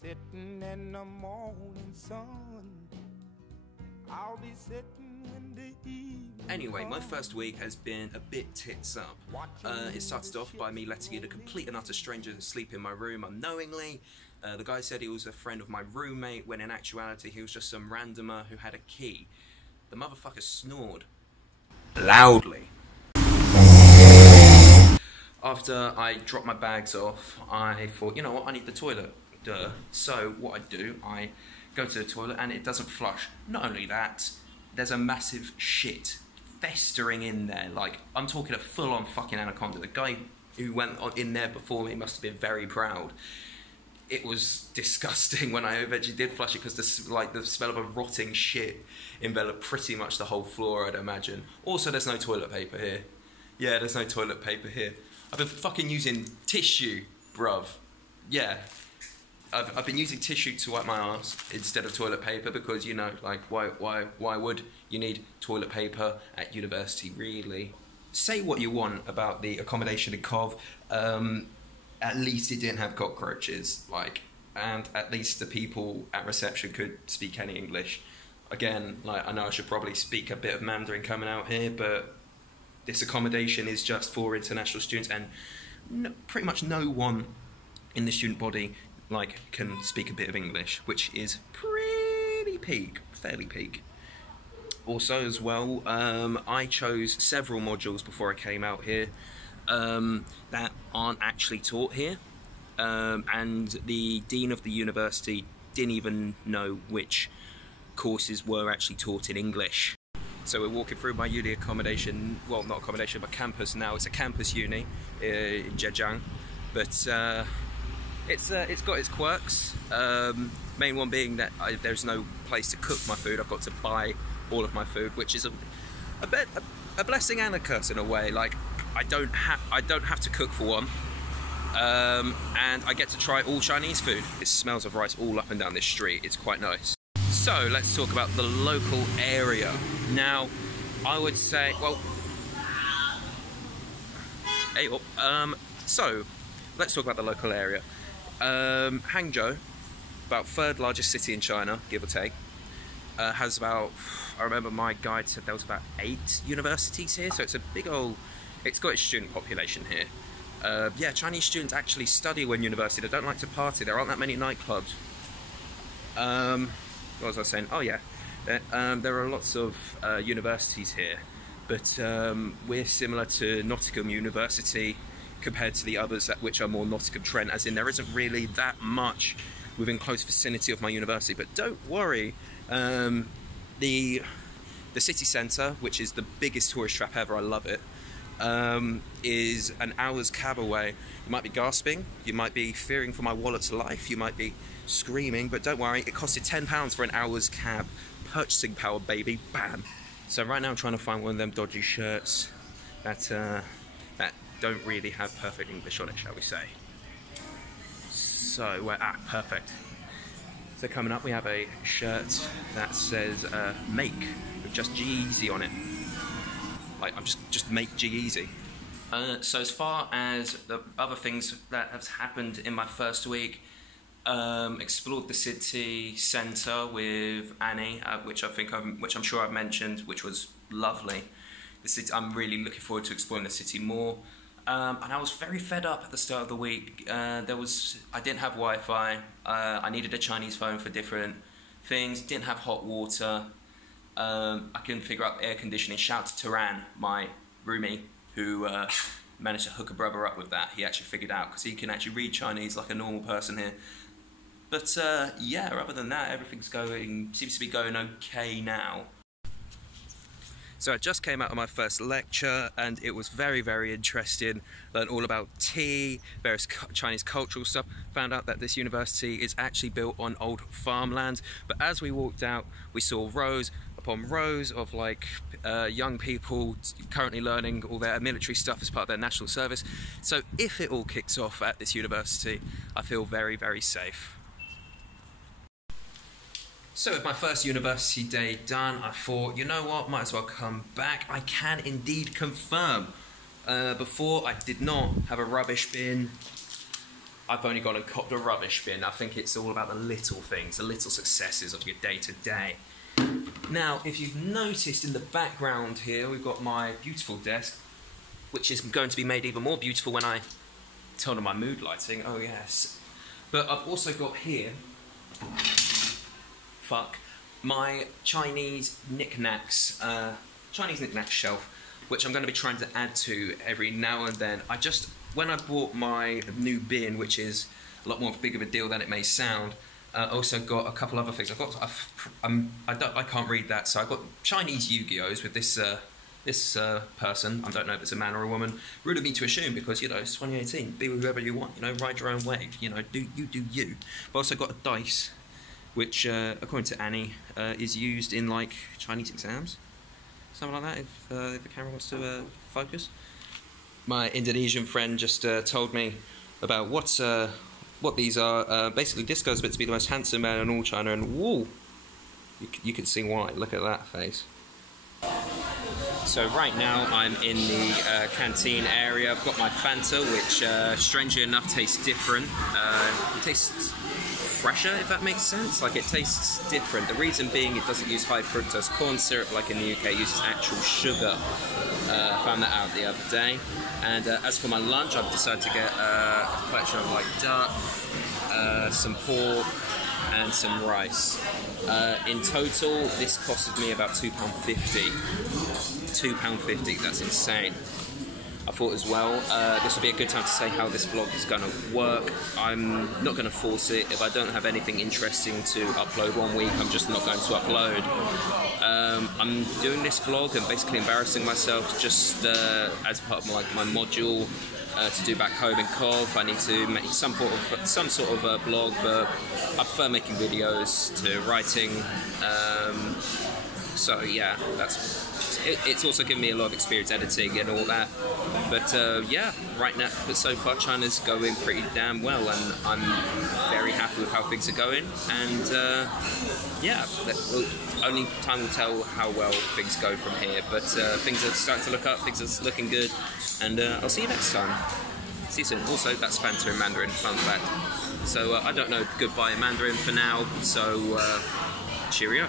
Sitting in the morning sun, I'll be sitting when the evening Anyway, my comes. first week has been a bit tits up. It started off by me letting in a complete and utter stranger sleep in my room unknowingly. The guy said he was a friend of my roommate, when in actuality he was just some randomer who had a key. The motherfucker snored loudly. After I dropped my bags off, I thought, you know what, I need the toilet. Duh. So what I do, I go to the toilet and it doesn't flush. Not only that, there's a massive shit festering in there. Like, I'm talking a full-on fucking anaconda. The guy who went in there before me must have been very proud. It was disgusting when I eventually did flush it, because the smell of a rotting shit enveloped pretty much the whole floor, I'd imagine. Also, there's no toilet paper here. Yeah, there's no toilet paper here. I've been fucking using tissue, bruv. Yeah. I've been using tissue to wipe my ass instead of toilet paper, because, you know, like, why would you need toilet paper at university, really? Say what you want about the accommodation in Cov, at least it didn't have cockroaches, like, and at least the people at reception could speak any English. Again, like, I know I should probably speak a bit of Mandarin coming out here, but this accommodation is just for international students, and pretty much no one in the student body can speak a bit of English, which is pretty peak, fairly peak. Also, as well, I chose several modules before I came out here that aren't actually taught here, and the dean of the university didn't even know which courses were actually taught in English. So we're walking through my uni accommodation, well, not accommodation, but campus now. It's a campus uni in Zhejiang, but it's got its quirks. Main one being that there's no place to cook my food. I've got to buy all of my food, which is a blessing and a curse in a way. Like, I don't have to cook for one, and I get to try all Chinese food. It smells of rice all up and down this street. It's quite nice. So let's talk about the local area. Now, I would say, well, so let's talk about the local area. Hangzhou, about third largest city in China, give or take, has about, I remember my guide said there was about 8 universities here, so it's a big old, it's got its student population here. Yeah, Chinese students actually study when university. They don't like to party. There aren't that many nightclubs. What was I saying? Oh yeah, there are lots of universities here, but we're similar to Nottingham University compared to the others, which are more Nottingham Trent, as in there isn't really that much within close vicinity of my university. But don't worry, the city centre, which is the biggest tourist trap ever, I love it, is an hour's cab away. You might be gasping, you might be fearing for my wallet's life, you might be screaming, but don't worry, it costed £10 for an hour's cab. Purchasing power, baby, bam. So right now I'm trying to find one of them dodgy shirts that don't really have perfect English on it, shall we say. So, perfect. So coming up we have a shirt that says make, with just G-Eazy on it. Like, I'm just make G-Eazy. So as far as the other things that have happened in my first week, explored the city centre with Annie, which I'm sure I've mentioned, which was lovely. The city, I'm really looking forward to exploring the city more. And I was very fed up at the start of the week. I didn't have Wi-Fi. I needed a Chinese phone for different things. Didn't have hot water. I couldn't figure out the air conditioning. Shout to Turan, my roomie, who managed to hook a brother up with that. He actually figured out, because he can actually read Chinese like a normal person here. But yeah, other than that, everything's seems to be going okay now. So I just came out of my first lecture, and it was very, very interesting. Learned all about tea, various Chinese cultural stuff. Found out that this university is actually built on old farmland. But as we walked out, we saw rows upon rows of young people currently learning all their military stuff as part of their national service. So if it all kicks off at this university, I feel very, very safe. So with my first university day done, I thought, you know what, might as well come back. I can indeed confirm. Before, I did not have a rubbish bin. I've only gone and copped a rubbish bin. I think it's all about the little things, the little successes of your day-to-day. Now, if you've noticed in the background here, we've got my beautiful desk, which is going to be made even more beautiful when I turn on my mood lighting. Oh yes. But I've also got here, my Chinese knickknacks shelf, which I'm going to be trying to add to every now and then. When I bought my new bin, which is a lot more big of a deal than it may sound, I also got a couple other things. I can't read that, so I got Chinese Yu-Gi-Ohs with this person. I don't know if it's a man or a woman. Rude of me to assume, because you know it's 2018. Be with whoever you want. You know, ride your own wave. You know, do you. But I also got a dice, which according to Annie is used in like Chinese exams, something like that. If the camera wants to focus. My Indonesian friend just told me about what these are. Basically, this guy's meant to be the most handsome man in all China, and whoa, you can see why. Look at that face. So right now I'm in the canteen area. I've got my Fanta, which strangely enough tastes different. It tastes fresher, if that makes sense. Like, it tastes different. The reason being, it doesn't use high fructose corn syrup like in the UK. It uses actual sugar. I found that out the other day. And as for my lunch, I've decided to get a collection of like duck, some pork, and some rice. In total, this costed me about £2.50. £2.50, that's insane. I thought as well, this would be a good time to say how this vlog is going to work. I'm not going to force it. If I don't have anything interesting to upload one week, I'm just not going to upload. I'm doing this vlog and basically embarrassing myself just as part of my module to do back home in Cov. I need to make some sort of a blog, but I prefer making videos to writing. So yeah, it's also given me a lot of experience editing and all that. But yeah, right now, but so far China's going pretty damn well, and I'm very happy with how things are going. And yeah, only time will tell how well things go from here. But things are starting to look up, things are looking good, and I'll see you next time. See you soon. Also, that's Fanta in Mandarin, fun fact. So I don't know goodbye in Mandarin for now, so cheerio.